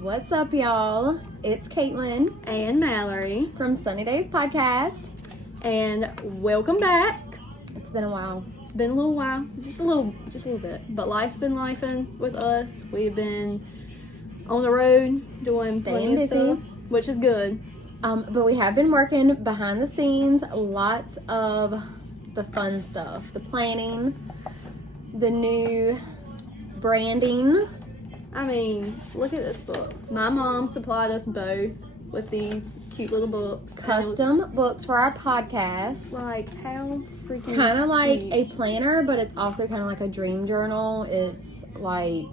What's up, y'all? It's Caitlin and Mallory from Sunny Days Podcast. and welcome back. It's been a while. It's been a little while, just a little bit, but life's been lifing with us. We've been on the road doing Staying plenty of busy. stuff, which is good. But we have been working behind the scenes, lots of the fun stuff, the planning, the new branding. I mean, look at this book. My mom supplied us both with these cute little books. and it was, Custom books for our podcast. like, how freaking Kind of like cute. a planner, but it's also kind of like a dream journal. It's like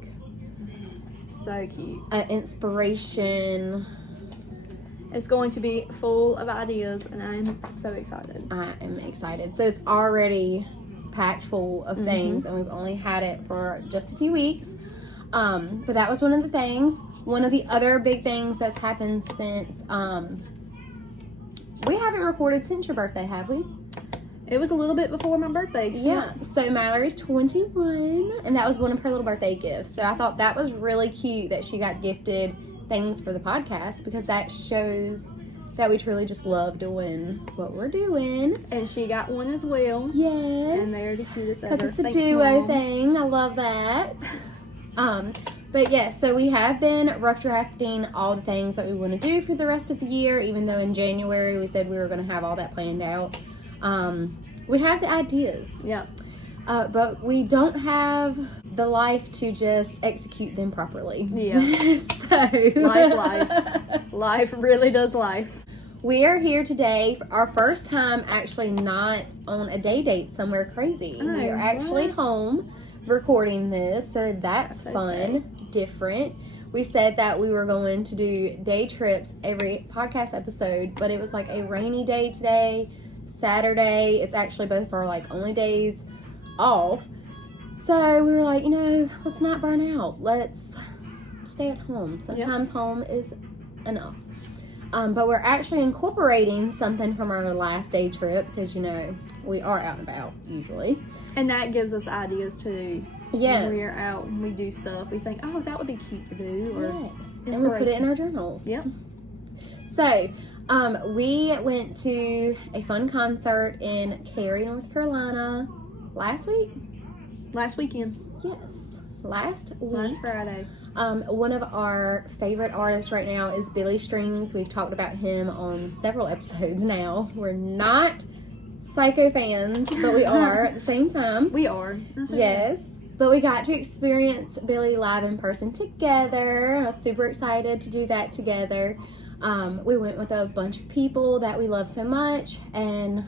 So cute. an inspiration. It's going to be full of ideas, and I'm so excited. I am excited. So it's already packed full of things, and we've only had it for just a few weeks. But that was one of the things. One of the other big things that's happened since we haven't recorded since your birthday, have we? It was a little bit before my birthday. Yeah. So Mallory's 21, and that was one of her little birthday gifts. So I thought that was really cute that she got gifted things for the podcast, because that shows that we truly just love doing what we're doing. And she got one as well. Yes. And they're the cutest Because ever. it's a Thanks, duo Mom. thing. I love that. But yes, so we have been rough drafting all the things that we want to do for the rest of the year, even though in January we said we were going to have all that planned out. We have the ideas, Yeah. but we don't have the life to just execute them properly. Yeah. So Life. Life really does life. we are here today for our first time actually not on a day date somewhere crazy. Oh, We are actually what? home recording this, so that's That's fun, okay. different. We said that we were going to do day trips every podcast episode, but it was like a rainy day today, Saturday. It's actually both of our like only days off. So we were like, let's not burn out. Let's stay at home. Sometimes home is enough. But we're actually incorporating something from our last day trip, because we are out and about usually. And that gives us ideas too. Yes. When we're out and we do stuff, we think, oh, that would be cute to do. Or Yes. And we put it in our journal. Yep. So, we went to a fun concert in Cary, North Carolina last week. Last weekend. Yes. Last week. Last Friday. One of our favorite artists right now is Billy Strings. We've talked about him on several episodes now. We're not Psycho fans, but we are at the same time. We are. That's okay. Yes. But we got to experience Billy live in person together. I was super excited to do that together. We went with a bunch of people that we love so much, and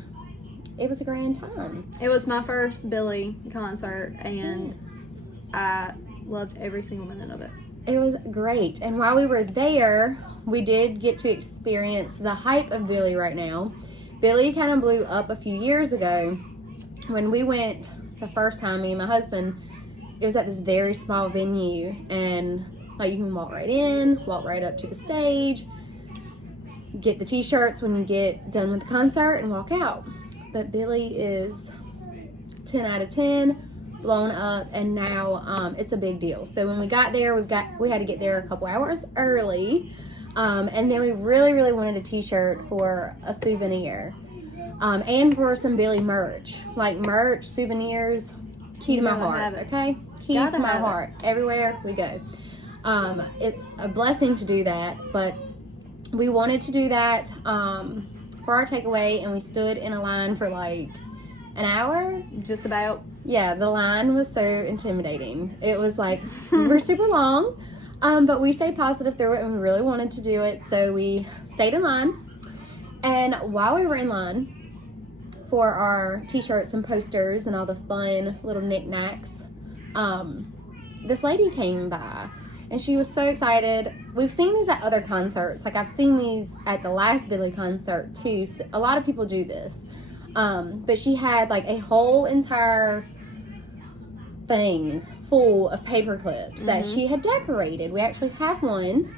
it was a grand time. It was my first Billy concert, and I loved every single minute of it. It was great. And while we were there, we did get to experience the hype of Billy right now. Billy kind of blew up a few years ago. When we went the first time, me and my husband, it was at this very small venue, and like you can walk right in, walk right up to the stage, get the t-shirts when you get done with the concert, and walk out. But Billy is 10 out of 10. Blown up, and now it's a big deal. So when we got there, we had to get there a couple hours early, and then we really wanted a t-shirt for a souvenir, and for some Billy merch, like merch, souvenirs, key to my Gotta heart. have it. Okay, key Gotta to my have it. heart everywhere we go. It's a blessing to do that, but we wanted to do that for our takeaway, and we stood in a line for like an hour. Just about. Yeah, the line was so intimidating. It was like super long, but we stayed positive through it, and we really wanted to do it, so we stayed in line. And while we were in line for our t-shirts and posters and all the fun little knickknacks, this lady came by, and she was so excited. We've seen these at other concerts. Like, I've seen these at the last Billy concert too. So a lot of people do this. But she had like a whole entire thing full of paper clips that she had decorated. We actually have one.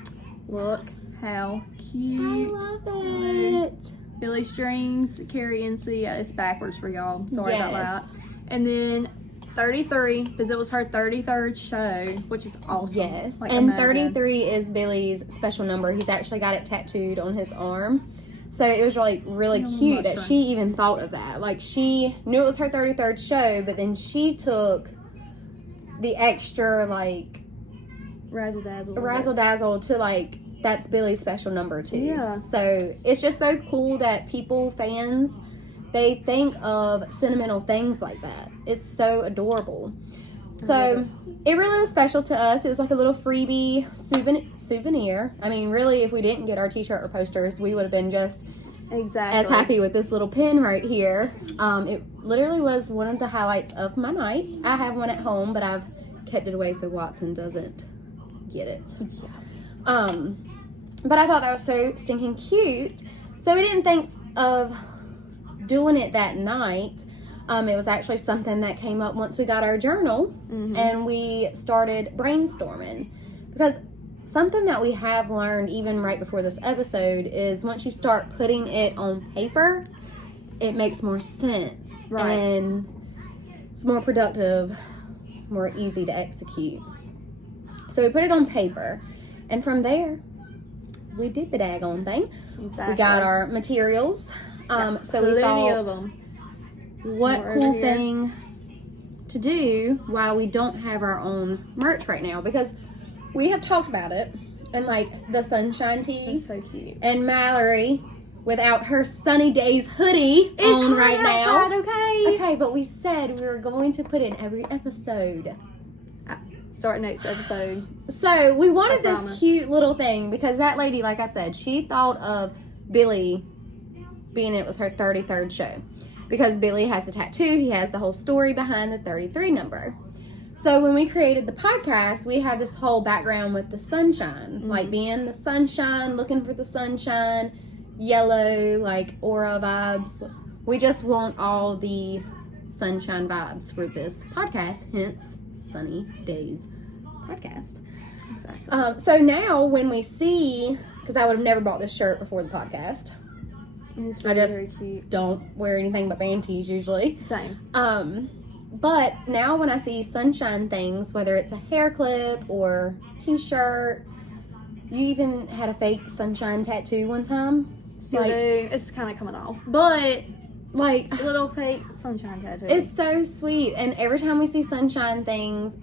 Look how cute. I love it. Billy Strings, Cary NC. Yeah, it's backwards for y'all. Sorry about Yes. that. And then 33 because it was her 33rd show, which is awesome. Yes, Like, and imagine. 33 is Billy's special number. He's actually got it tattooed on his arm. So it was like really cute that she even thought of that. Like, she knew it was her 33rd show, but then she took the extra, like, Razzle dazzle to, like, that's Billy's special number too. Yeah. So it's just so cool that fans, they think of sentimental things like that. It's so adorable. So it really was special to us. It was like a little freebie souvenir. I mean, really, if we didn't get our t-shirt or posters, we would have been just as happy with this little pin right here. It literally was one of the highlights of my night. I have one at home, but I've kept it away so Watson doesn't get it. But I thought that was so stinking cute. So we didn't think of doing it that night. It was actually something that came up once we got our journal and we started brainstorming. Because something that we have learned even right before this episode is once you start putting it on paper, it makes more sense. Right. And it's more productive, more easy to execute. So we put it on paper. And from there, we did the daggone thing. Exactly. We got our materials. So we plenty thought, of them. what More cool over here. thing to do while we don't have our own merch right now, because we have talked about it, and like the sunshine tee It's so cute. and Mallory without her Sunny Days hoodie It's on hot right outside, now. okay? Okay, but we said we were going to put it in every episode. Start next episode. So we wanted I this promise. cute little thing because that lady, like I said, she thought of Billy being it was her 33rd show. Because Billy has the tattoo, he has the whole story behind the 33 number. So when we created the podcast, we have this whole background with the sunshine, like being the sunshine, looking for the sunshine, yellow, like aura vibes. We just want all the sunshine vibes for this podcast, hence Sunny Days podcast. Exactly. So now when we see, because I would have never bought this shirt before the podcast. It's I just very cute. don't wear anything but band tees usually. Same. But now when I see sunshine things, whether it's a hair clip or t-shirt, you even had a fake sunshine tattoo one time. Still Like- do. It's kind of coming off. But Like, a little fake sunshine tattoo. it's so sweet. And every time we see sunshine things,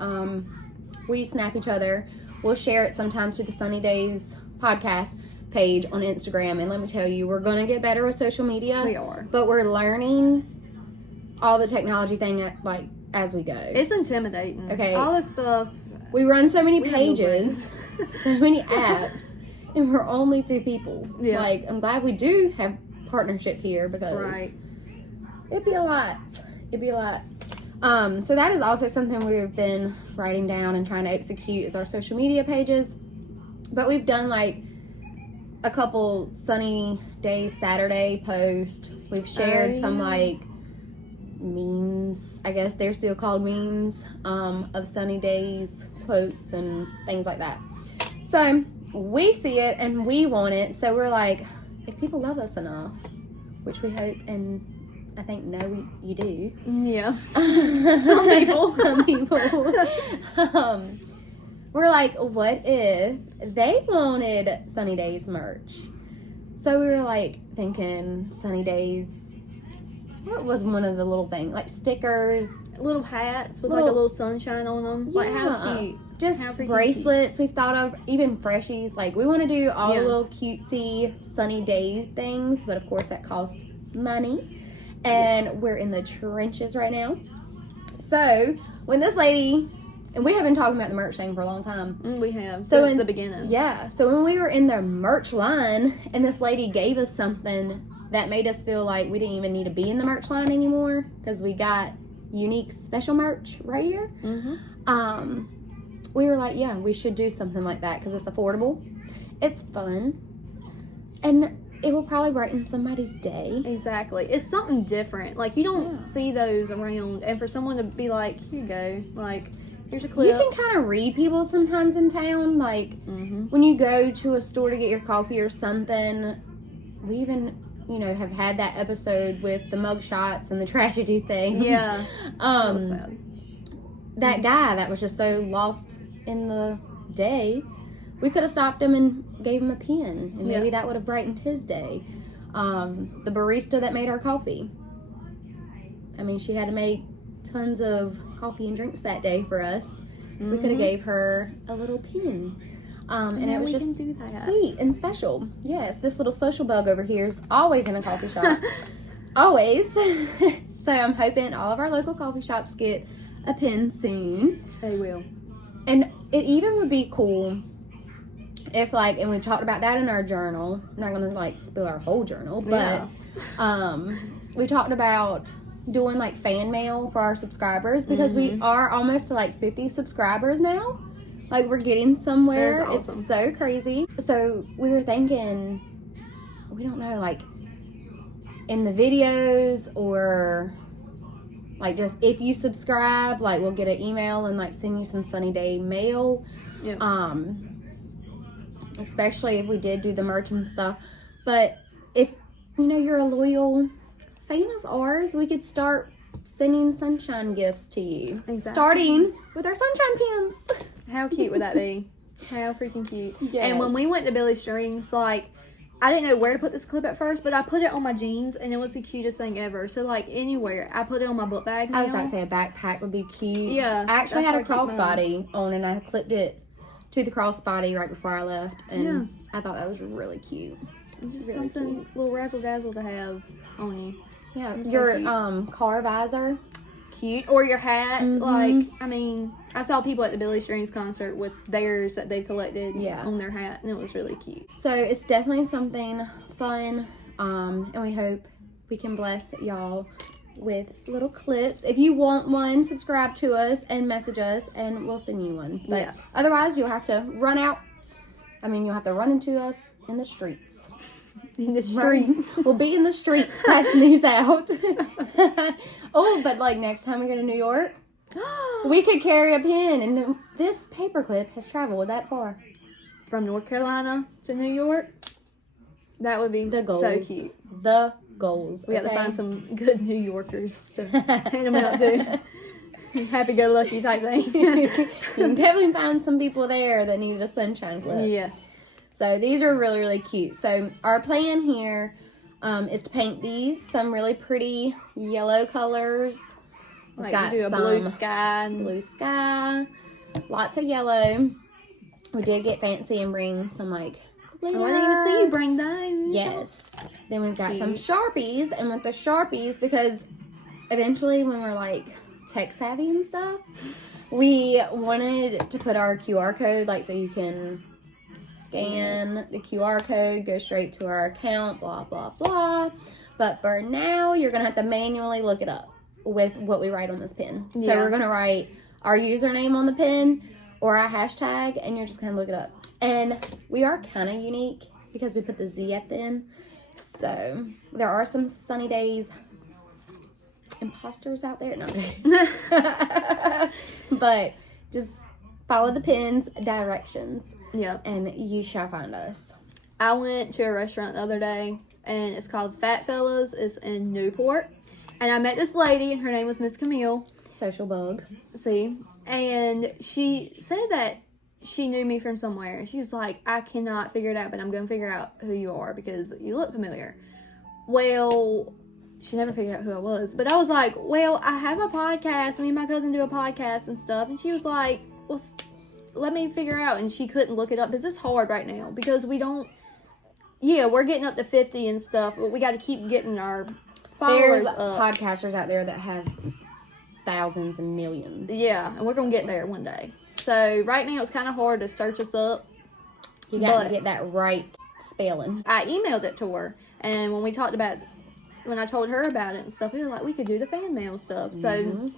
we snap each other. We'll share it sometimes through the Sunny Days podcast page on Instagram. And let me tell you, we're going to get better with social media. We are. But we're learning all the technology thing as we go. It's intimidating. Okay. All this stuff. We run so many We have no pages, so many apps, and we're only two people. Yeah. Like, I'm glad we do have partnership here because Right. it'd be a lot. It'd be a lot. So that is also something we've been writing down and trying to execute is our social media pages. But we've done like a couple Sunny Days Saturday posts. We've shared some yeah. like memes, I guess they're still called memes, of Sunny Days quotes and things like that. So we see it and we want it. So we're like, if people love us enough, which we hope and I think you do. Yeah. Some people. Some people. We're like, what if they wanted Sunny Days merch? So we were like thinking Sunny Days. What was one of the little things? Like stickers. Little hats with like a little sunshine on them. Like how cute. Just How freaking bracelets we've thought of, even freshies. Like we want to do all Yeah. the little cutesy Sunny Days things, but of course that costs money. And we're in the trenches right now. So when this lady, and we have been talking about the merch thing for a long time. We have. So Since in the beginning. Yeah. So when we were in their merch line and this lady gave us something that made us feel like we didn't even need to be in the merch line anymore because we got unique special merch right here. Mm-hmm. We were like, yeah, we should do something like that because it's affordable, it's fun, and it will probably brighten somebody's day. Exactly. It's something different. Like, you don't see those around. And for someone to be like, here you go. Like, here's a clip. You can kind of read people sometimes in town. Like, when you go to a store to get your coffee or something, we even, have had that episode with the mug shots and the tragedy thing. Yeah. That was Um, sad. that guy that was just so lost in the day, we could have stopped him and gave him a pen, and maybe that would have brightened his day. The barista that made our coffee. I mean, she had to make tons of coffee and drinks that day for us. We could have gave her a little pen. And it was just sweet and special. Yes, this little social bug over here is always in a coffee shop. Always. So I'm hoping all of our local coffee shops get a pen soon. They will. And it even would be cool if, like, and we've talked about that in our journal. I'm not going to, like, spill our whole journal, but we talked about doing, like, fan mail for our subscribers because we are almost to, like, 50 subscribers now. Like, we're getting somewhere. That is awesome. It's so crazy. So we were thinking, we don't know, like, in the videos or, like, just if you subscribe, like, we'll get an email and, like, send you some sunny day mail. Yep. Especially if we did do the merch and stuff. But if, you know, you're a loyal fan of ours, we could start sending sunshine gifts to you. Exactly. Starting with our sunshine pins. How cute would that be? How freaking cute. Yes. And when we went to Billy Strings, like, I didn't know where to put this clip at first, but I put it on my jeans, and it was the cutest thing ever. So, like, anywhere. I put it on my book bag now. I was about to say a backpack would be cute. Yeah. I actually had a that's where I keep mine. crossbody on, and I clipped it to the crossbody right before I left. And I thought that was really cute. It's just Really something little razzle dazzle to have on you. Yeah. So Your cute. car visor. Cute. Or your hat. Like, I mean, I saw people at the Billy Strings concert with theirs that they collected on their hat, and it was really cute. So it's definitely something fun, and we hope we can bless y'all with little clips. If you want one, subscribe to us and message us, and we'll send you one. But otherwise, you'll have to run out. I mean, you'll have to run into us in the streets. In the street. We'll be in the streets passing these out. Oh, but like next time we go to New York, we could carry a pin, and this paperclip has traveled that far. From North Carolina to New York. That would be The goals. so cute. The goals. We got to find some good New Yorkers to hand them out to. Happy-go-lucky type thing. You can definitely find some people there that need a sunshine clip. Yes. So these are really, really cute. So our plan here is to paint these some really pretty yellow colors. We've Like we do a blue sky. Blue sky. Lots of yellow. We did get fancy and bring some like glitter. Oh, I didn't even see you bring those. Yes. Then we've got some Sharpies. And with the Sharpies, because eventually when we're like tech savvy and stuff, we wanted to put our QR code, like so you can scan the QR code, go straight to our account, blah, blah, blah. But for now, you're going to have to manually look it up with what we write on this pin. So we're going to write our username on the pin or our hashtag, and you're just going to look it up. And we are kind of unique because we put the Z at the end. So there are some sunny days imposters out there. No, but just follow the pin's directions. Yeah. And you shall find us. I went to a restaurant the other day, and it's called Fat Fellas. It's in Newport. And I met this lady, and her name was Miss Camille. Social bug. See? And she said that she knew me from somewhere. She was like, I cannot figure it out, but I'm going to figure out who you are because you look familiar. Well, she never figured out who I was. But I was like, well, I have a podcast. Me and my cousin do a podcast and stuff. And she was like, well, let me figure out. And she couldn't look it up because it's hard right now because we don't. Yeah, we're getting up to 50 and stuff, but we got to keep getting our followers There's up. podcasters out there that have thousands and millions. Yeah, and we're going to get there one day. So right now it's kind of hard to search us up. You got to get that right spelling. I emailed it to her, and when we talked about, when I told her about it and stuff, we were like, we could do the fan mail stuff. So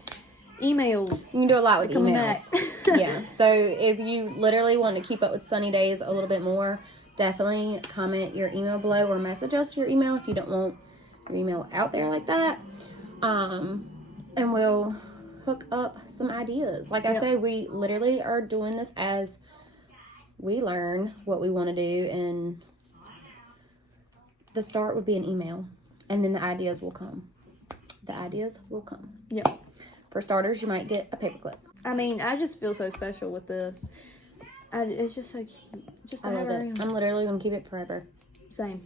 emails. You can do a lot with coming emails. back. Yeah. So if you literally want to keep up with sunny days a little bit more, definitely comment your email below or message us your email if you don't want your email out there like that. And we'll hook up some ideas. Like I said, we literally are doing this as we learn what we want to do, and the start would be an email, and then the ideas will come. The ideas will come. Yep. For starters, you might get a paperclip. I mean, I just feel so special with this. It's just so cute. Just to I have love her it. around. I'm literally gonna keep it forever. Same.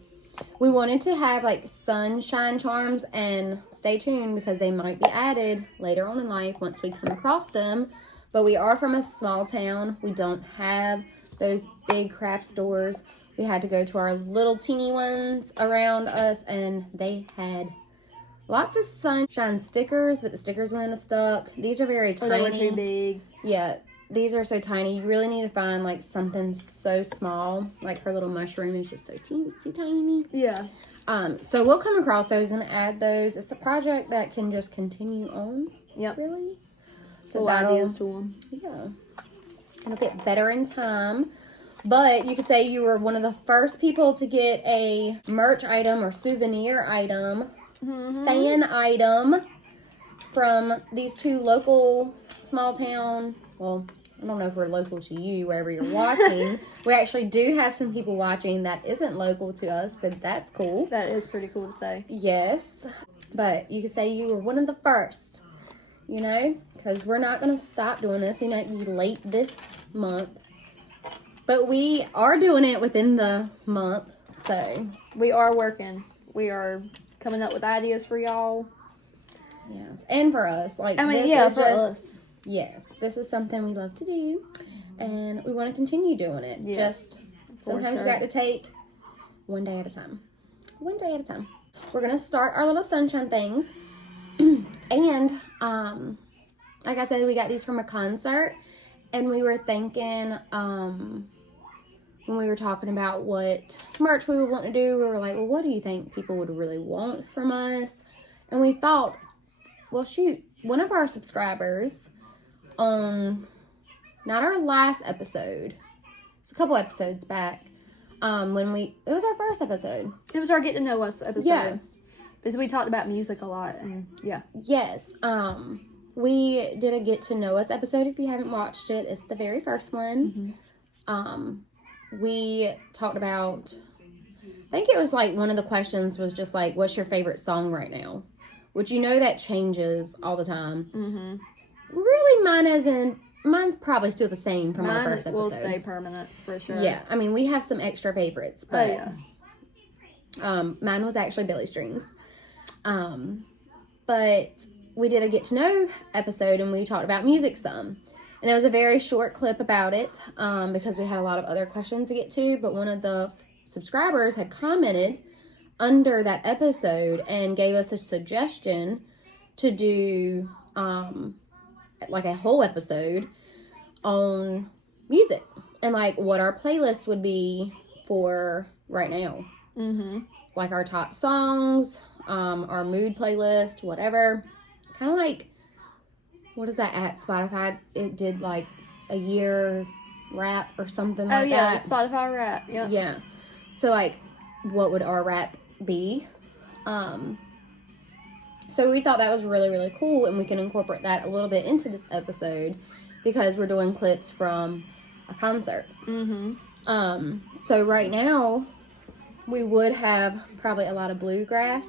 We wanted to have like sunshine charms, and stay tuned because they might be added later on in life once we come across them. But we are from a small town. We don't have those big craft stores. We had to go to our little teeny ones around us, and they had lots of sunshine stickers, but the stickers wouldn't have stuck. These are very Or tiny. they were too big. Yeah, these are so tiny. You really need to find like something so small. Like her little mushroom is just so teensy tiny. Yeah. So we'll come across those and add those. It's a project that can just continue on. Yep. Really. So Full that'll, ideas to them. yeah, it'll get better in time. But you could say you were one of the first people to get a merch item or souvenir item, fan item from these two local small town. Well, I don't know if we're local to you, wherever you're watching. We actually do have some people watching that isn't local to us, so that's cool. That is pretty cool to say. Yes, but you could say you were one of the first, you know, because we're not going to stop doing this. We might be late this month, but we are doing it within the month, so We are working. We are coming up with ideas for y'all. yes, and for us, like I mean, this yeah, is for just, us. yes, this is something we love to do, and we want to continue doing it. Yes, Just sometimes sure. you got to take one day at a time. One day at a time. We're gonna start our little sunshine things, and like I said, we got these from a concert, and we were thinking when we were talking about what merch we would want to do, we were like, well, what do you think people would really want from us? And we thought, well, shoot, one of our subscribers on not our last episode, it's a couple episodes back, it was our first episode. It was our Get to Know Us episode. Yeah. Because we talked about music a lot, and yeah. Yes, we did a Get to Know Us episode. If you haven't watched it, it's the very first one. We talked about, I think it was like one of the questions was just like, what's your favorite song right now? Which you know that changes all the time. Really, mine's probably still the same from our first episode. Will stay permanent for sure. Yeah, I mean, we have some extra favorites, but mine was actually Billy Strings. But we did a Get to Know episode, and we talked about music some. And it was a very short clip about it, because we had a lot of other questions to get to, but one of the subscribers had commented under that episode and gave us a suggestion to do like a whole episode on music and like what our playlist would be for right now. Like our top songs, our mood playlist, whatever. Kind of like, what is that at Spotify? It did like a year rap or something like that. Oh yeah, Spotify rap. Yep. Yeah. So like, what would our rap be? So we thought that was really, really cool, and we can incorporate that a little bit into this episode because we're doing clips from a concert. So right now, we would have probably a lot of bluegrass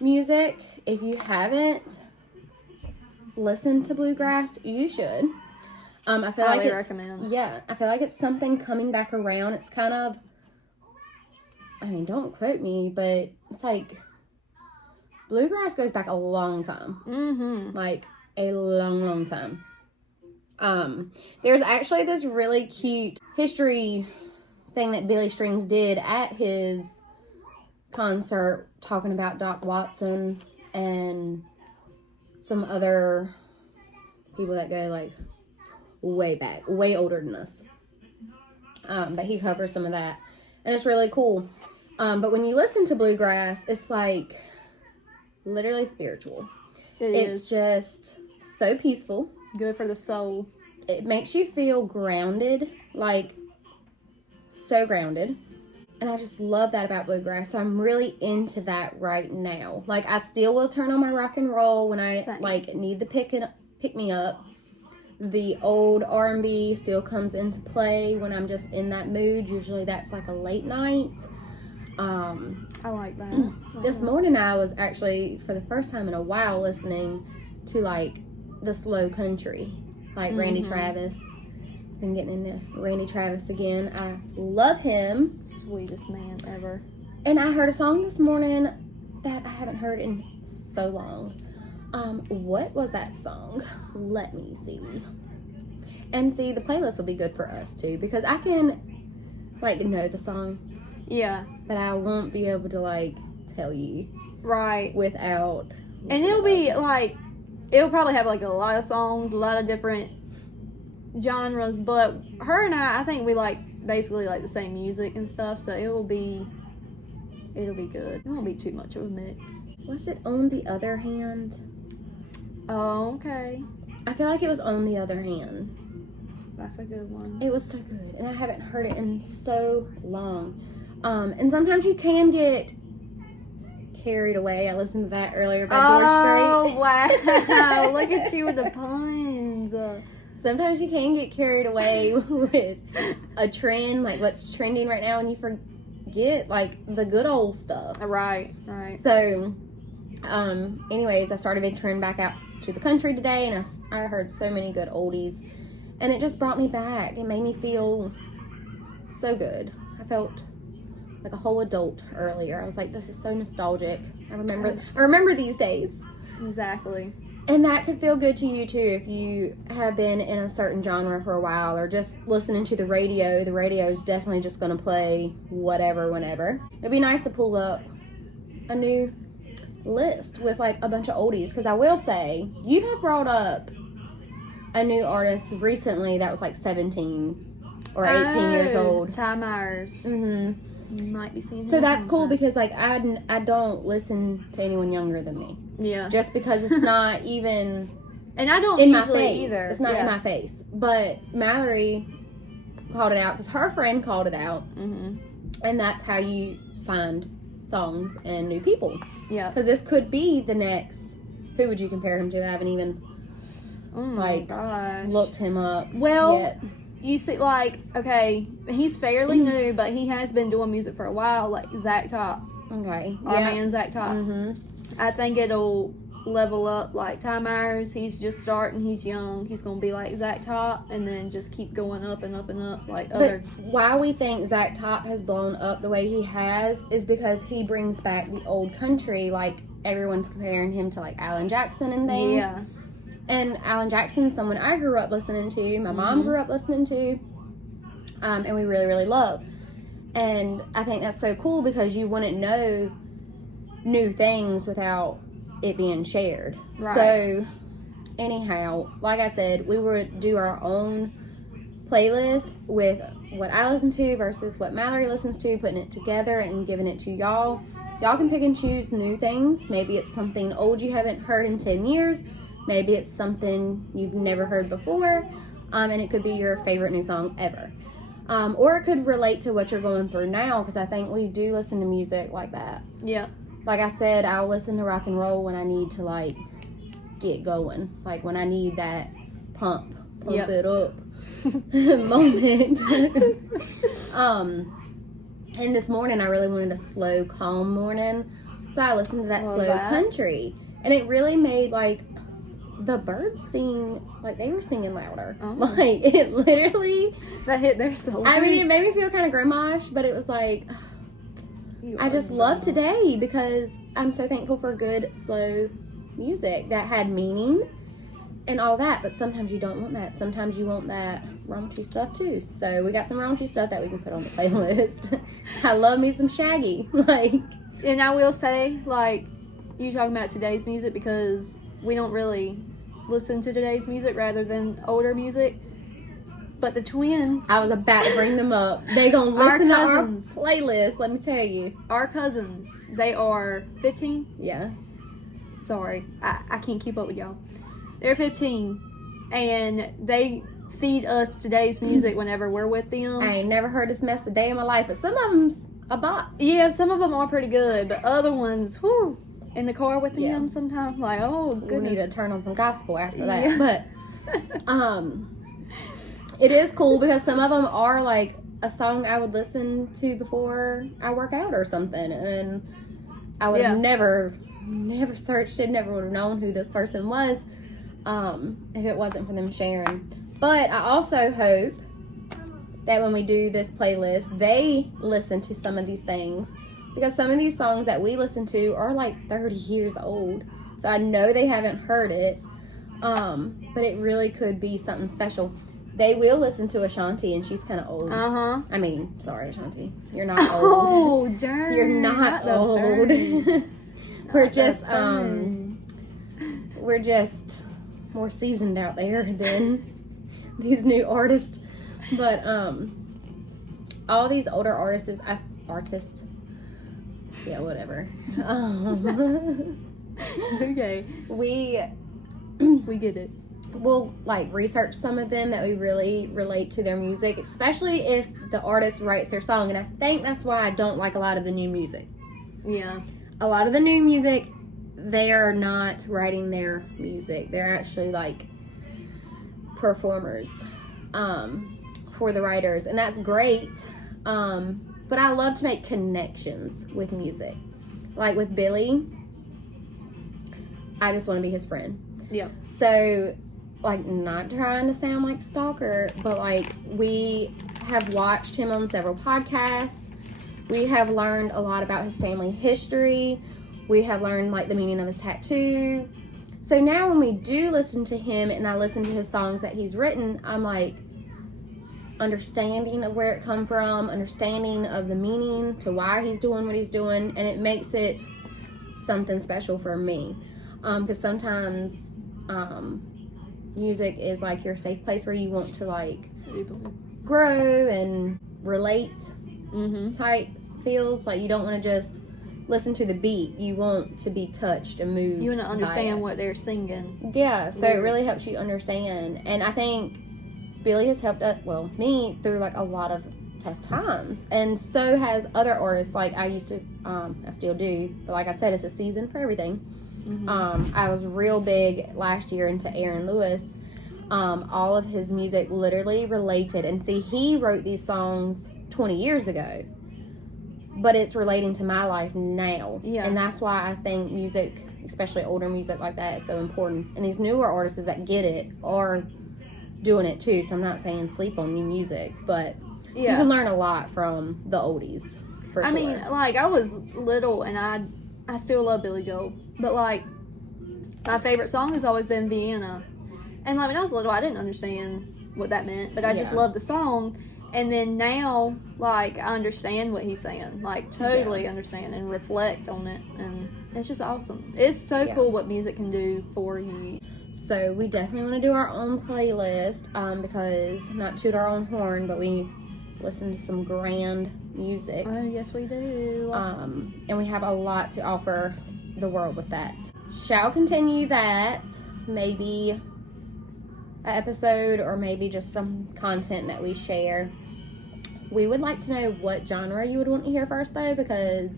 music. If you haven't listened to bluegrass, you should. I feel Highly like recommend. Yeah, I feel like it's something coming back around. It's kind of, I mean, don't quote me, but it's like bluegrass goes back a long time. Like a long, long time. There's actually this really cute history thing that Billy Strings did at his concert talking about Doc Watson and some other people that go like way back, way older than us. But he covers some of that, and it's really cool. But when you listen to bluegrass, it's like literally spiritual. It's just so peaceful. Good for the soul. It makes you feel grounded, like so grounded. And I just love that about bluegrass. So I'm really into that right now. Like I still will turn on my rock and roll when I Same. like need the pick me up. The old R&B still comes into play when I'm just in that mood. Usually that's like a late night. I like that. This morning I was actually for the first time in a while listening to like the slow country. like Randy Travis. Been getting into Randy Travis again. I love him. Sweetest man ever. And I heard a song this morning that I haven't heard in so long. What was that song? Let me see. And see, the playlist will be good for us too, because I can like know the song, Yeah. but I won't be able to like tell you Right. without. And it'll be like, it'll probably have like a lot of songs, a lot of different genres, but her and I think we like basically like the same music and stuff, so it'll be good. It won't be too much of a mix. Was it On the Other Hand? Oh, okay. I feel like it was On the Other Hand. That's a good one. It was so good, and I haven't heard it in so long. And sometimes you can get carried away. I listened to that earlier by George Strait. Oh, wow. Look at you with the puns. Sometimes you can get carried away with a trend, like what's trending right now, and you forget like the good old stuff. Right. So, anyways, I started venturing back out to the country today, and I heard so many good oldies, and it just brought me back. It made me feel so good. I felt like a whole adult earlier. I was like, this is so nostalgic. I remember these days. Exactly. And that could feel good to you too if you have been in a certain genre for a while, or just listening to the radio. The radio is definitely just going to play whatever, whenever. It'd be nice to pull up a new list with like a bunch of oldies, because I will say, you have brought up a new artist recently that was like 17 or 18 years old. Ty Myers. Mm-hmm. You might be seeing So him that's cool, sometime. because like I don't listen to anyone younger than me, Yeah. just because it's not even And I don't in my usually face. either. It's not in my face. But Mallory called it out because her friend called it out, Mm-hmm. and that's how you find songs and new people. Yeah. Because this could be the next. Who would you compare him to? I haven't even Oh my like, gosh. looked him up Well, yet. you see, like, okay, he's fairly new, but he has been doing music for a while, like Zach Top. Okay. Our Yeah. man Zach Top. Mm-hmm. I think it'll level up like Ty Myers. He's just starting. He's young. He's gonna be like Zach Top, and then just keep going up and up and up like But other. why we think Zach Top has blown up the way he has is because he brings back the old country. Like, everyone's comparing him to like Alan Jackson and things. Yeah. And Alan Jackson's someone I grew up listening to. My mom grew up listening to. And we really, really love. And I think that's so cool, because you wouldn't know new things without it being shared. Right. So, anyhow, like I said, we would do our own playlist with what I listen to versus what Mallory listens to, putting it together and giving it to y'all. Y'all can pick and choose new things. Maybe it's something old you haven't heard in 10 years. Maybe it's something you've never heard before. And it could be your favorite new song ever. Or it could relate to what you're going through now, because I think we do listen to music like that. Yeah. Like I said, I'll listen to rock and roll when I need to, like, get going. Like, when I need that pump Yep. it up moment. And this morning I really wanted a slow, calm morning, so I listened to that Love slow that. country, and it really made like the birds sing, like they were singing louder. Oh. Like, it literally, That hit their soul. I mean, it made me feel kind of grandma-ish, but it was like, I just love today because I'm so thankful for good, slow music that had meaning and all that. But sometimes you don't want that. Sometimes you want that raunchy stuff too. So we got some raunchy stuff that we can put on the playlist. I love me some Shaggy. Like, And I will say, like, you talking about today's music, because we don't really listen to today's music rather than older music. But the twins, I was about to bring them up. They gonna Our listen to our cousins. playlist. Let me tell you. our cousins, they are 15. Yeah. Sorry, I can't keep up with y'all. They're 15, and they feed us today's music whenever we're with them. I ain't never heard this mess a day in my life, but some of them's a bop. Yeah, some of them are pretty good, but other ones, whew, in the car with them Yeah. sometimes, like, oh We need to goodness. turn on some gospel after that. Yeah. But it is cool because some of them are like a song I would listen to before I work out or something, and I would have Yeah. never searched it, never would have known who this person was. if it wasn't for them sharing. But I also hope that when we do this playlist, they listen to some of these things, because some of these songs that we listen to are like 30 years old. So I know they haven't heard it, but it really could be something special. They will listen to Ashanti, and she's kind of old. I mean, sorry, Ashanti, you're not old. Oh, darn. You're not old. We're just more seasoned out there than these new artists. But all these older artists, yeah, whatever. It's okay. We get it. we'll like research some of them that we really relate to their music, especially if the artist writes their song. And I think that's why I don't like a lot of the new music. Yeah. A lot of the new music, they are not writing their music. They're actually like performers for the writers, and that's great. But I love to make connections with music. Like with Billy, I just want to be his friend. Yeah. So, like, not trying to sound like stalker, but like we have watched him on several podcasts. We have learned a lot about his family history. We have learned like the meaning of his tattoo. So now when we do listen to him and I listen to his songs that he's written, I'm like understanding of where it come from, understanding of the meaning to why he's doing what he's doing, and it makes it something special for me. Because sometimes music is like your safe place where you want to like grow and relate type feels. Like you don't want to just listen to the beat. You want to be touched and moved. You want to understand what they're singing. Yeah, so it really helps you understand. And I think Billy has helped us, well, me, through like a lot of tough times. And so has other artists. Like I used to, I still do, but like I said, it's a season for everything. I was real big last year into Aaron Lewis. All of his music literally related. And see, he wrote these songs 20 years ago, but it's relating to my life now. Yeah. And that's why I think music, especially older music like that, is so important. And these newer artists that get it are doing it too. So I'm not saying sleep on new music, but you can learn a lot from the oldies, for sure. I mean, like, I was little and I still love Billy Joel, but like my favorite song has always been Vienna. And like when I was little, I didn't understand what that meant, but I just loved the song. And then now, like, I understand what he's saying, like totally understand and reflect on it, and it's just awesome. It's so cool what music can do for you. So we definitely want to do our own playlist, because not toot our own horn, but we listen to some grand music. Oh, yes, we do. And we have a lot to offer the world with that. Shall continue that, maybe an episode or maybe just some content that we share. We would like to know what genre you would want to hear first, though, because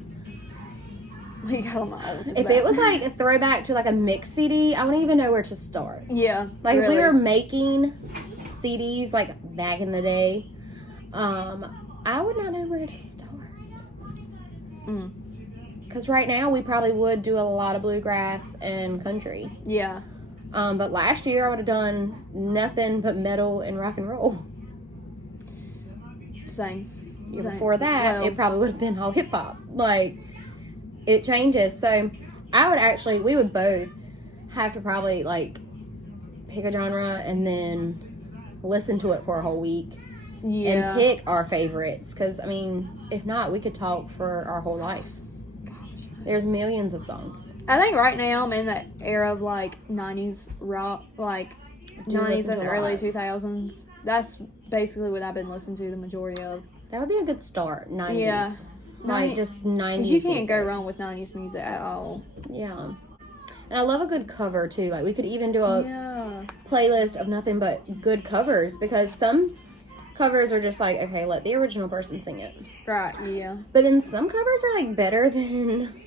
I don't know. If it was like a throwback to like a mix CD, I wouldn't even know where to start. Yeah. Like if we were making CDs like back in the day, I would not know where to start. Because right now we probably would do a lot of bluegrass and country. Yeah. But last year I would have done nothing but metal and rock and roll. Same. Before that, it probably would have been all hip hop. Like, it changes. So we would both have to probably like pick a genre and then listen to it for a whole week. Yeah. And pick our favorites. Because, I mean, if not, we could talk for our whole life. There's millions of songs. I think right now I'm in that era of like 90s rock, like 90s and early 2000s. That's basically what I've been listening to the majority of. That would be a good start. 90s. Yeah. Like just 90s. You can't go wrong with 90s music at all. Yeah. And I love a good cover too. Like we could even do a playlist of nothing but good covers, because some covers are just like, okay, let the original person sing it. Right, yeah. But then some covers are like better than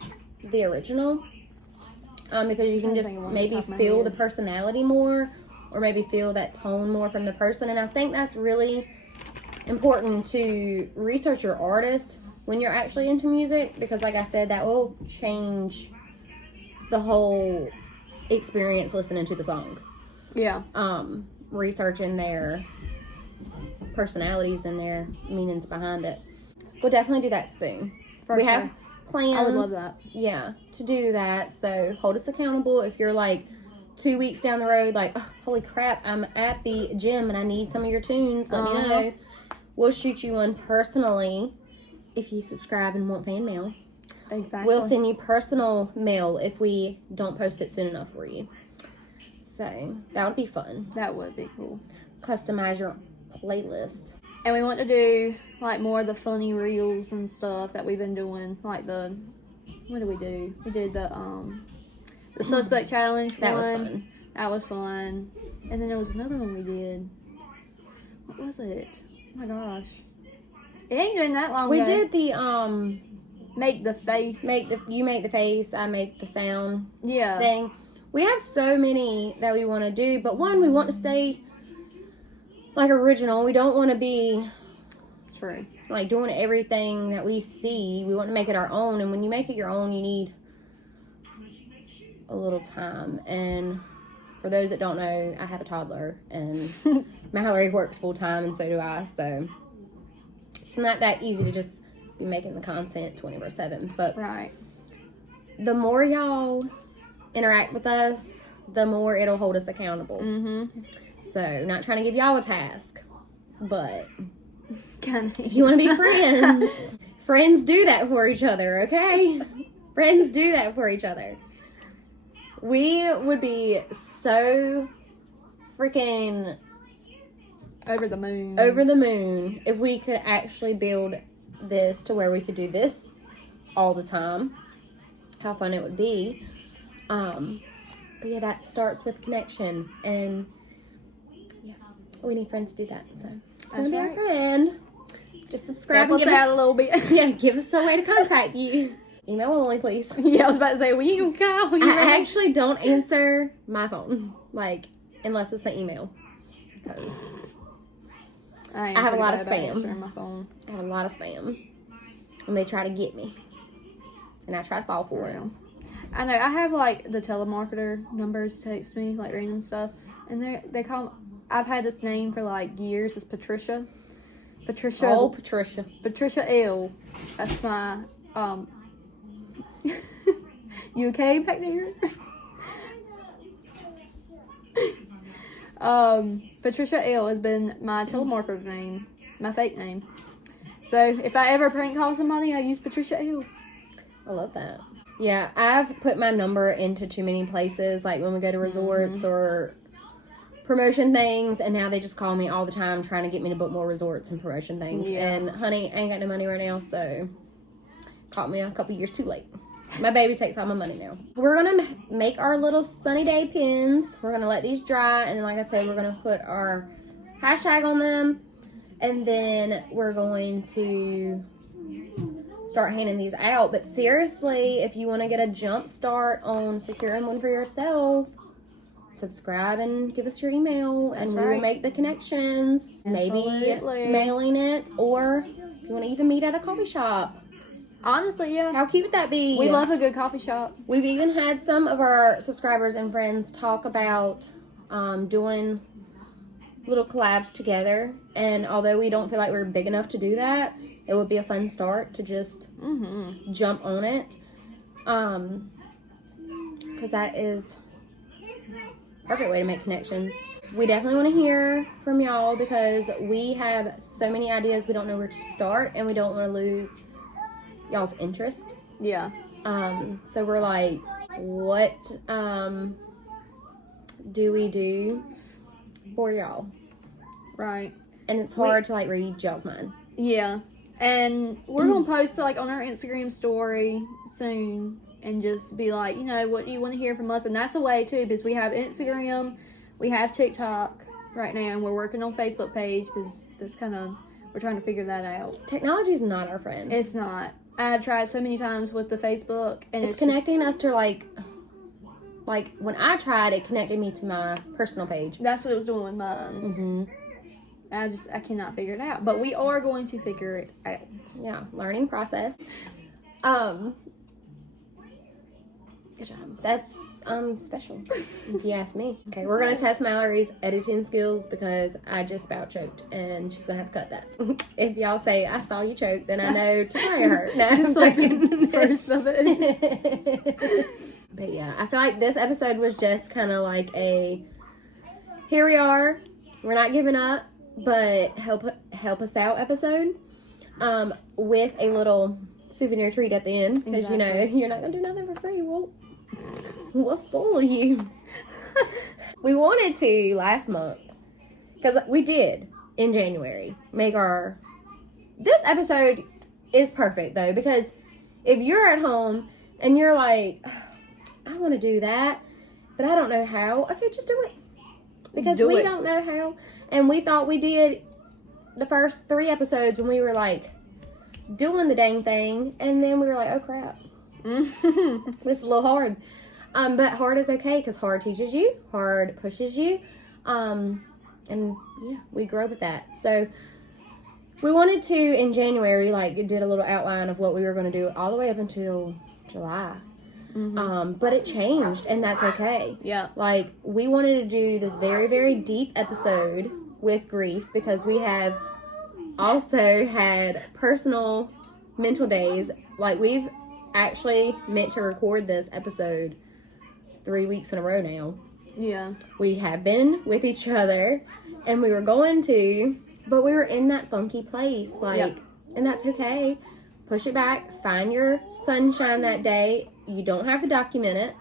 the original. Because you can just maybe feel the personality more, or maybe feel that tone more from the person. And I think that's really important to research your artist when you're actually into music, because like I said, that will change the whole experience listening to the song. Yeah. Researching their personalities and their meanings behind it. We'll definitely do that soon. We have plans. I would love that. Yeah, to do that. So hold us accountable. If you're like 2 weeks down the road, like, oh, holy crap, I'm at the gym and I need some of your tunes, let me know. We'll shoot you one personally if you subscribe and want fan mail. Exactly. We'll send you personal mail if we don't post it soon enough for you. So that would be fun. That would be cool. Customize your playlist. And we want to do like more of the funny reels and stuff that we've been doing. Like what did we do? We did the suspect challenge. That was fun. That was fun. And then there was another one we did. What was it? Oh my gosh. It ain't been that long We ago. did the Make the face. you make the face, I make the sound Yeah. thing. We have so many that we want to do, but one, we want to stay like original. We don't want to be True. like doing everything that we see. We want to make it our own, and when you make it your own, you need a little time. And for those that don't know, I have a toddler, and Mallory works full time, and so do I. So it's not that easy to just be making the content 24/7. But Right. the more y'all interact with us, the more it'll hold us accountable. Mm-hmm. So not trying to give y'all a task, but Kind of. if you want to be friends, friends do that for each other, okay? Friends do that for each other. We would be so freaking Over the moon. over the moon if we could actually build this to where we could do this all the time. How fun it would be. But yeah, that starts with connection, and yeah, we need friends to do that. So if you want to be our right. friend, just subscribe Help and us give out us a little bit. yeah, give us a way to contact you. Email only, please. Yeah, I was about to say, will you call? I actually don't answer my phone, like, unless it's an email. 'Cause I have a lot of pretty bad spam. about answering my phone. I have a lot of spam, and they try to get me, and I try to fall for it. I know. I have like the telemarketer numbers text me like random stuff, and they call. I've had this name for like years. It's Patricia. Patricia. Oh, Patricia. Patricia L. That's my You okay back there? Patricia L has been my telemarketer's name, my fake name. So if I ever prank call somebody, I use Patricia L. I love that. Yeah, I've put my number into too many places, like when we go to resorts or promotion things, and now they just call me all the time trying to get me to book more resorts and promotion things. Yeah. And honey, I ain't got no money right now, so caught me a couple years too late. My baby takes all my money now. We're gonna make our little sunny day pins. We're gonna let these dry, and then like I said, we're gonna put our hashtag on them, and then we're going to start handing these out. But seriously, if you want to get a jump start on securing one for yourself, subscribe and give us your email. That's and we will right. make the connections. Absolutely. Maybe mailing it, or you want to even meet at a coffee shop. Honestly, yeah. How cute would that be? We love a good coffee shop. We've even had some of our subscribers and friends talk about doing little collabs together, and although we don't feel like we're big enough to do that, it would be a fun start to just jump on it, because that is a perfect way to make connections. We definitely want to hear from y'all, because we have so many ideas, we don't know where to start, and we don't want to lose y'all's interest. Yeah. So we're like, what do we do for y'all? Right. And it's hard to like read y'all's mind. Yeah. And we're going to post like on our Instagram story soon and just be like, you know, what do you want to hear from us? And that's a way too, because we have Instagram, we have TikTok right now, and we're working on Facebook page, because that's kind of, we're trying to figure that out. Technology is not our friend. It's not. I've tried so many times with the Facebook, and It's connecting us to like when I tried, it connected me to my personal page. That's what it was doing with mine. I cannot figure it out. But we are going to figure it out. Yeah, learning process. Good job. That's special, if you ask me. Okay, we're gonna test Mallory's editing skills because I just spout choked and she's gonna have to cut that. If y'all say I saw you choke, then I know to fire her. No, I'm joking. First of it. But yeah, I feel like this episode was just kind of like a here we are, we're not giving up, but help us out episode. With a little souvenir treat at the end because you know you're not gonna do nothing for free. We'll spoil you. We wanted to last month because we did in January make our. This episode is perfect though because if you're at home and you're like, I want to do that, but I don't know how. Okay, just do it because we don't know how, and we thought we did the first 3 episodes when we were like doing the dang thing, and then we were like, oh crap, this is a little hard. But hard is okay because hard teaches you, hard pushes you, and yeah, we grow with that. So we wanted to in January like did a little outline of what we were going to do all the way up until July. But it changed, and that's okay. Yeah, like we wanted to do this very, very deep episode with grief because we have also had personal mental days. Like we've actually meant to record this episode 3 weeks in a row now. Yeah, we have been with each other and we were going to, but we were in that funky place, like, and that's okay. Push it back, find your sunshine that day. You don't have to document it.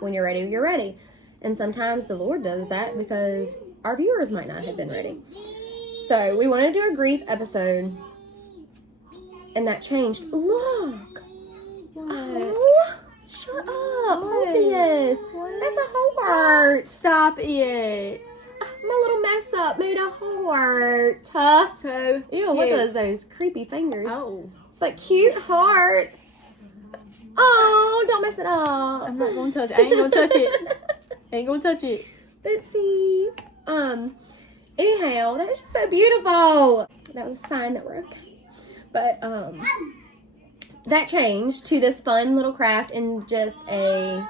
When you're ready, you're ready. And sometimes the Lord does that because our viewers might not have been ready. So we wanted to do a grief episode, and that changed. Look! what? Oh, shut up, Orpheus. That's a heart. Stop it. My little mess up made a heart. Huh? So Ew, look at those creepy fingers. Oh, But cute heart. Oh, don't mess it up. I'm not gonna touch it. I ain't gonna touch it. Ain't gonna touch it. Bitsy. Anyhow, that's just so beautiful. That was a sign that we're okay. But that changed to this fun little craft and just a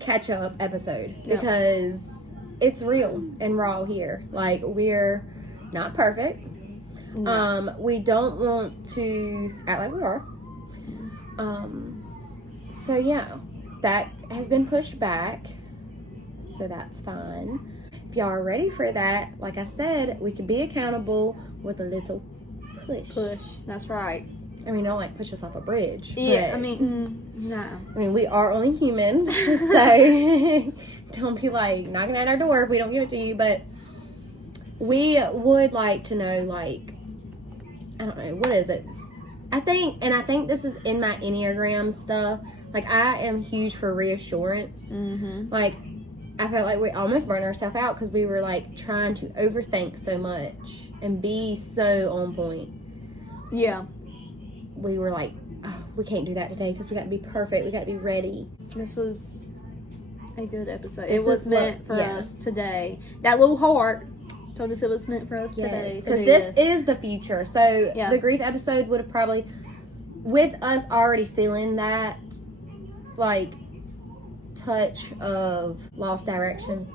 catch up episode because it's real and raw here. Like we're not perfect. No. We don't want to act like we are. So yeah, that has been pushed back. So that's fine. If y'all are ready for that, like I said, we can be accountable with a little push. That's right. I mean, don't like push us off a bridge. Yeah, but, I mean, no. I mean, we are only human, so don't be like knocking at our door if we don't give it to you. But we would like to know, like, I don't know, what is it? I think this is in my Enneagram stuff. Like, I am huge for reassurance. Like, I felt like we almost burned ourselves out because we were like trying to overthink so much and be so on point. Yeah. We were like, oh, we can't do that today because we got to be perfect. We got to be ready. This was a good episode. This It was is meant for us today. That little heart told us it was meant for us today. Because this is the future. So Yeah. the grief episode would have probably, with us already feeling that, like, touch of lost direction.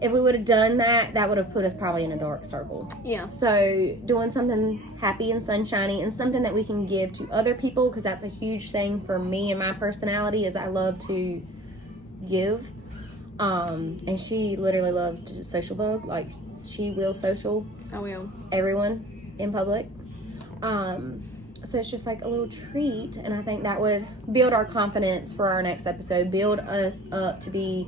If we would have done that, that would have put us probably in a dark circle. Yeah. So doing something happy and sunshiny and something that we can give to other people, because that's a huge thing for me and my personality is I love to give. And she literally loves to just social bug. Like, she will social I will. everyone in public. So it's just like a little treat, and I think that would build our confidence for our next episode, build us up to be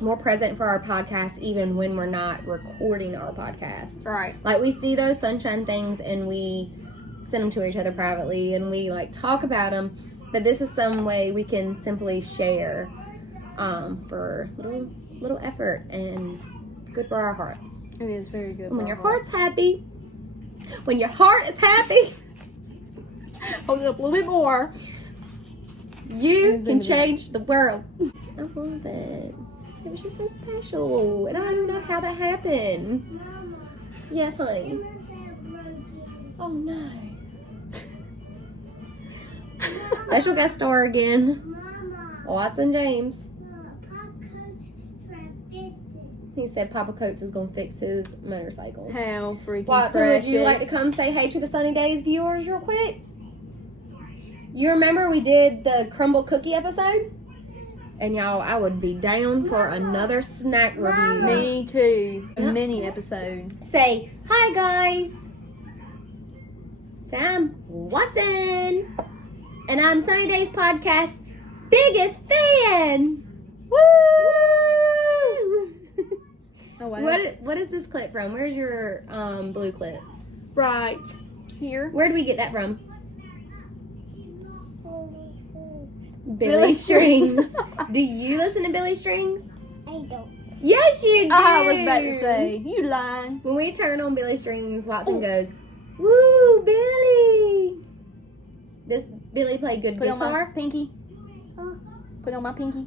more present for our podcast even when we're not recording our podcast. Right. Like, we see those sunshine things and we send them to each other privately and we like talk about them, but this is some way we can simply share for little effort and good for our heart. It is very good. And when your heart's happy, when your heart is happy, hold it up a little bit more. you can change the world. I love it. It was just so special. And I don't even know how that happened. Yes, honey. Oh, no. Special guest star again. Watson James. He said Papa Coates is going to fix his motorcycle. How freaking Watson, precious. would you like to come say hey to the Sunny Days viewers real quick? You remember we did the crumble cookie episode? And y'all, I would be down for another snack review. Me too. A Yep. mini episode. Say, hi guys. Say, I'm Watson. And I'm Sunny Days Podcast biggest fan. Woo! Oh wow. What is this clip from? Where's your blue clip? Right here. Where did we get that from? Billy Strings. Do you listen to Billy Strings? I don't. Yes, you do. I was about to say, you lying. When we turn on Billy Strings, Watson goes, "Woo, Billy!" Does Billy play good Put on my guitar? pinky. Oh. Put on my pinky.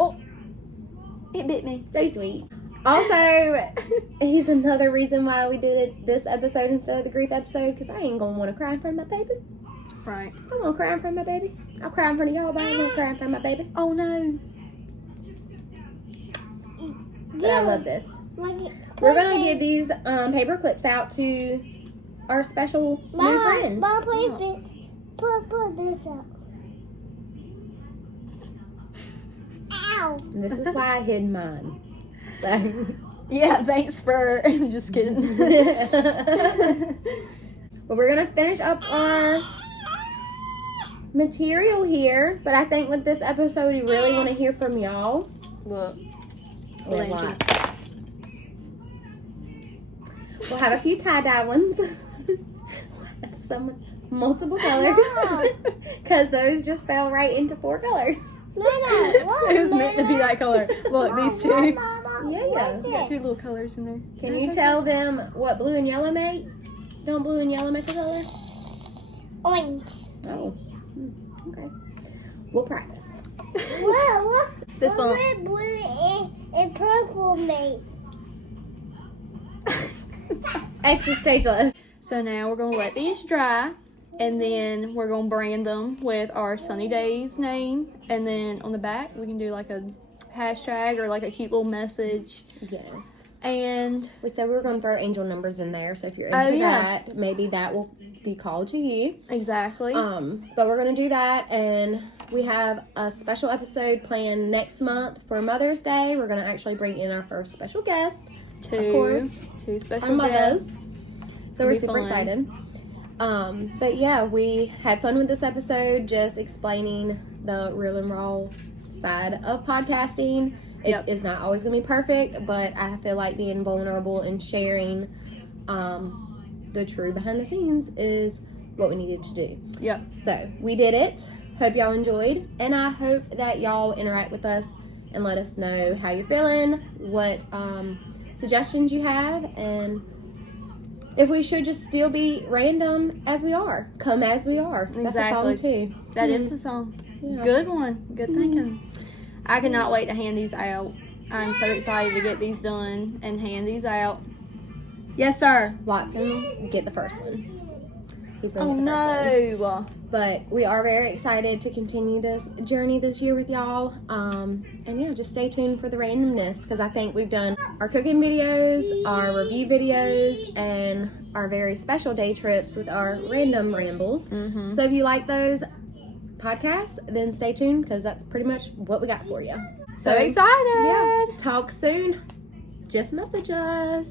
Oh, it bit me. So sweet. Also, he's another reason why we did this episode instead of the grief episode, because I ain't gonna want to cry in front of my baby. Right. I won't cry in front of my baby. I'll cry in front of y'all, but I ain't gonna cry in front of my baby. Oh no. But I love this. We're gonna give these paper clips out to our special new friends. Mom, please put this up. Ow. And this is why I hid mine. So. Yeah, thanks for. I'm just kidding. But we're gonna finish up our material here. But I think with this episode, we really want to hear from y'all. Look. Or Plenty. what? We'll have a few tie-dye ones. Some multiple colors. Because those just fell right into 4 colors. Mama, look, It was meant to be that color. Look, these two. Mama, Yeah, look yeah. at You got this. 2 little colors in there. Can you tell them what blue and yellow make? Don't blue and yellow make a color? Orange. Oh. Okay. We'll practice. Look. This one. Red, blue, and purple mate. Exit stage left. So now we're gonna let these dry, and then we're gonna brand them with our Sunny Days name, and then on the back we can do like a hashtag or like a cute little message. Yes. And We said we were going to throw angel numbers in there, so if you're Oh, into yeah. that, maybe that will be called to you. exactly. But we're going to do that, and we have a special episode planned next month for Mother's Day. We're going to actually bring in our first special guest, two, of course, two special our mothers. guests. So we're It'll be super fun. excited. But yeah, we had fun with this episode, just explaining the real and raw side of podcasting. It Yep. is not always going to be perfect, but I feel like being vulnerable and sharing the true behind the scenes is what we needed to do. Yep. So we did it. Hope y'all enjoyed, and I hope that y'all interact with us and let us know how you're feeling, what suggestions you have, and if we should just still be random as we are. Come as we are. That's a song too. That is the song. Yeah. Good one. Good thinking. I cannot wait to hand these out. I'm so excited to get these done and hand these out. Yes, sir. Watson, get the first one. He's gonna Oh get the first one. no. But we are very excited to continue this journey this year with y'all. And yeah, just stay tuned for the randomness, because I think we've done our cooking videos, our review videos, and our very special day trips with our random rambles. Mm-hmm. So if you like those podcasts, then stay tuned, because that's pretty much what we got for you. So excited. Yeah, talk soon. Just message us.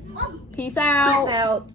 Peace Peace out. out.